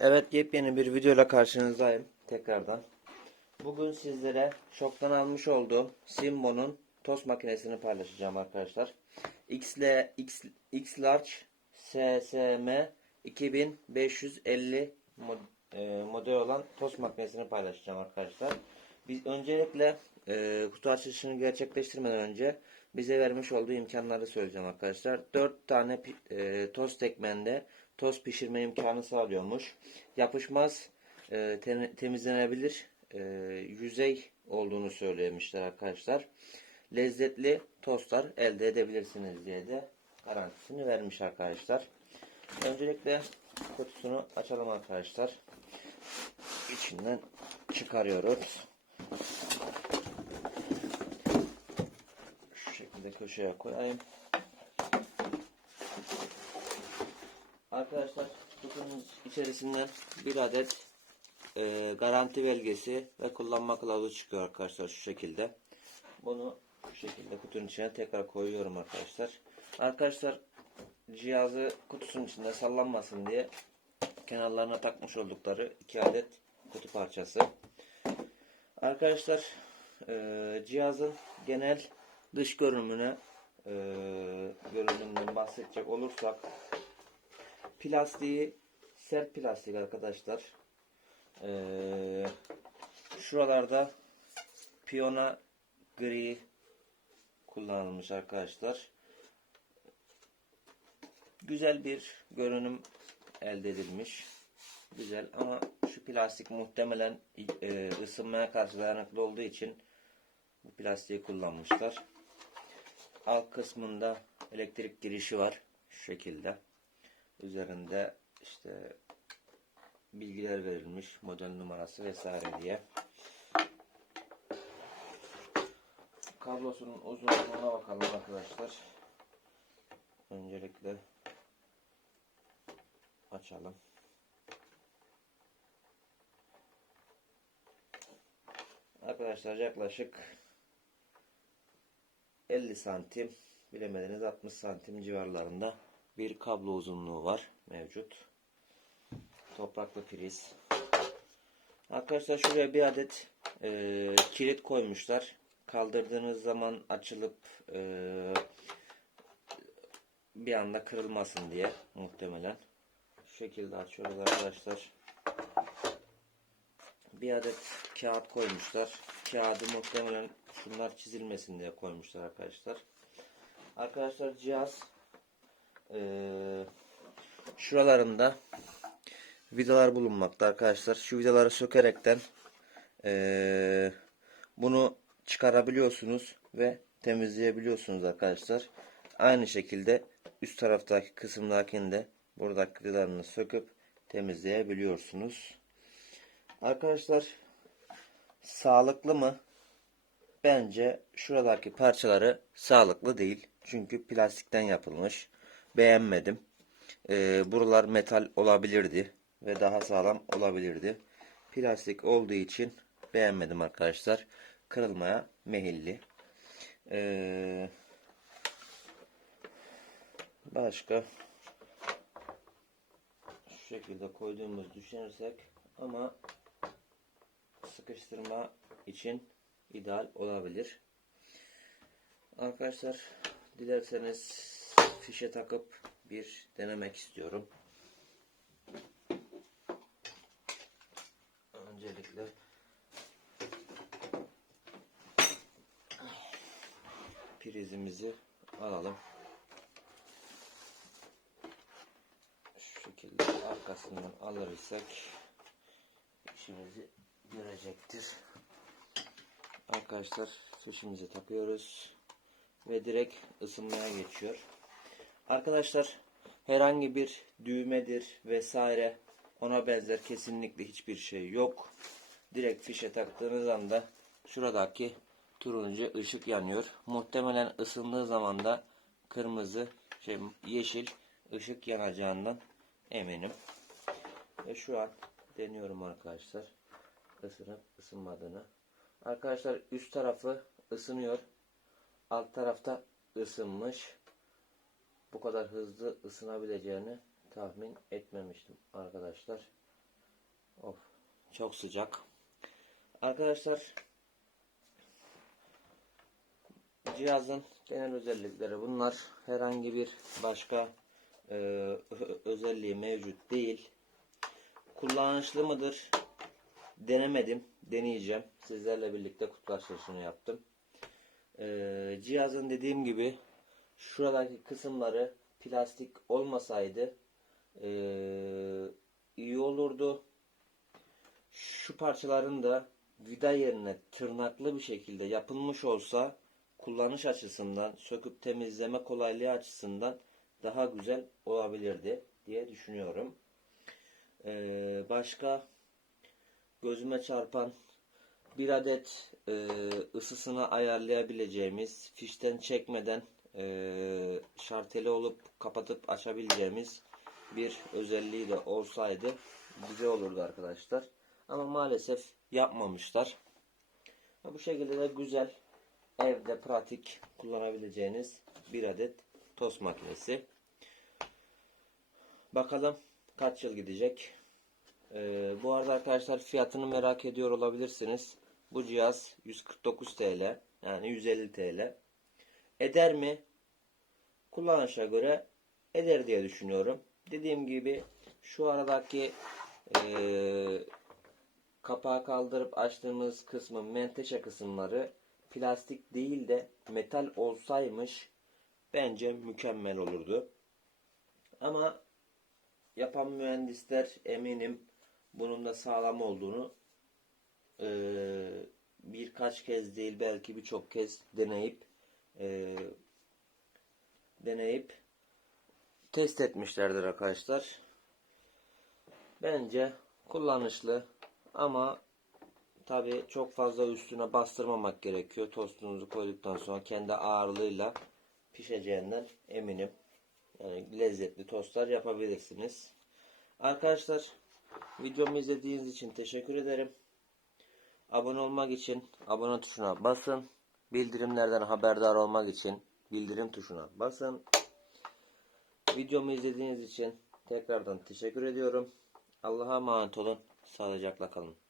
Evet yepyeni bir videoyla karşınızdayım tekrardan. Bugün sizlere şoktan almış olduğum Simbo'nun tost makinesini paylaşacağım arkadaşlar. XL, X, X Large SSM 2550 mod- e, model olan tost makinesini paylaşacağım arkadaşlar. Biz öncelikle e, kutu açılışını gerçekleştirmeden önce bize vermiş olduğu imkanları söyleyeceğim arkadaşlar. 4 tane e, tost ekmende tost pişirme imkanı sağlıyormuş. Yapışmaz, e, te- temizlenebilir e, yüzey olduğunu söylemişler arkadaşlar. Lezzetli tostlar elde edebilirsiniz diye de garantisini vermiş arkadaşlar. Öncelikle kutusunu açalım arkadaşlar. İçinden çıkarıyoruz. Şu şekilde köşeye koyayım. Arkadaşlar kutunun içerisinden bir adet e, garanti belgesi ve kullanma kılavuzu çıkıyor arkadaşlar şu şekilde. Bunu şu şekilde kutunun içine tekrar koyuyorum arkadaşlar. Arkadaşlar cihazı kutusunun içinde sallanmasın diye kenarlarına takmış oldukları iki adet kutu parçası. Arkadaşlar e, cihazın genel dış görünümüne e, görünümünden bahsedecek olursak plastiği sert plastik arkadaşlar. Ee, şuralarda piyona gri kullanılmış arkadaşlar. Güzel bir görünüm elde edilmiş. Güzel ama şu plastik muhtemelen e, ısınmaya karşı dayanıklı olduğu için bu plastiği kullanmışlar. Alt kısmında elektrik girişi var. Şu şekilde. Üzerinde işte bilgiler verilmiş. Model numarası vesaire diye. Kablosunun uzunluğuna bakalım arkadaşlar. Öncelikle açalım. Arkadaşlar yaklaşık 50 santim bilemediniz 60 santim civarlarında bir kablo uzunluğu var mevcut. Topraklı priz. Arkadaşlar şuraya bir adet e, kilit koymuşlar. Kaldırdığınız zaman açılıp e, bir anda kırılmasın diye muhtemelen. Şu şekilde açıyoruz arkadaşlar. Bir adet kağıt koymuşlar. Kağıdı muhtemelen şunlar çizilmesin diye koymuşlar arkadaşlar. Arkadaşlar cihaz ee, şuralarında vidalar bulunmakta arkadaşlar. Şu vidaları sökerekten ee, bunu çıkarabiliyorsunuz ve temizleyebiliyorsunuz arkadaşlar. Aynı şekilde üst taraftaki kısımdakini de buradaki vidalarını söküp temizleyebiliyorsunuz. Arkadaşlar sağlıklı mı? Bence şuradaki parçaları sağlıklı değil. Çünkü plastikten yapılmış. Beğenmedim. Ee, buralar metal olabilirdi. Ve daha sağlam olabilirdi. Plastik olduğu için beğenmedim arkadaşlar. Kırılmaya meyilli. Ee, başka şu şekilde koyduğumuz düşünürsek ama sıkıştırma için ideal olabilir. Arkadaşlar dilerseniz fişe takıp bir denemek istiyorum. Öncelikle prizimizi alalım. Şu şekilde arkasından alırsak işimizi görecektir. Arkadaşlar fişimizi takıyoruz ve direkt ısınmaya geçiyor. Arkadaşlar herhangi bir düğmedir vesaire ona benzer kesinlikle hiçbir şey yok. Direkt fişe taktığınız anda şuradaki turuncu ışık yanıyor. Muhtemelen ısındığı zaman da kırmızı şey yeşil ışık yanacağından eminim. Ve şu an deniyorum arkadaşlar. Isınıp ısınmadığını. Arkadaşlar üst tarafı ısınıyor. Alt tarafta ısınmış. Bu kadar hızlı ısınabileceğini tahmin etmemiştim arkadaşlar. Of, çok sıcak. Arkadaşlar cihazın genel özellikleri bunlar. Herhangi bir başka e, özelliği mevcut değil. Kullanışlı mıdır? Denemedim. Deneyeceğim. Sizlerle birlikte kutu açılışını yaptım. E, cihazın dediğim gibi şuradaki kısımları plastik olmasaydı e, iyi olurdu. Şu parçaların da vida yerine tırnaklı bir şekilde yapılmış olsa kullanış açısından, söküp temizleme kolaylığı açısından daha güzel olabilirdi diye düşünüyorum. Ee, başka gözüme çarpan bir adet e, ısısını ayarlayabileceğimiz, fişten çekmeden e, şarteli olup kapatıp açabileceğimiz bir özelliği de olsaydı güzel olurdu arkadaşlar. Ama maalesef yapmamışlar. Bu şekilde de güzel evde pratik kullanabileceğiniz bir adet tost makinesi. Bakalım kaç yıl gidecek. Ee, bu arada arkadaşlar fiyatını merak ediyor olabilirsiniz. Bu cihaz 149 TL yani 150 TL. Eder mi? Kullanışa göre eder diye düşünüyorum. Dediğim gibi şu aradaki eee kapağı kaldırıp açtığımız kısmı menteşe kısımları plastik değil de metal olsaymış bence mükemmel olurdu. Ama yapan mühendisler eminim bunun da sağlam olduğunu eee, birkaç kez değil belki birçok kez deneyip eee, deneyip test etmişlerdir arkadaşlar. Bence kullanışlı ama tabi çok fazla üstüne bastırmamak gerekiyor. Tostunuzu koyduktan sonra kendi ağırlığıyla pişeceğinden eminim. Yani lezzetli tostlar yapabilirsiniz. Arkadaşlar videomu izlediğiniz için teşekkür ederim. Abone olmak için abone tuşuna basın. Bildirimlerden haberdar olmak için bildirim tuşuna basın. Videomu izlediğiniz için tekrardan teşekkür ediyorum. Allah'a emanet olun. Sağlıcakla kalın.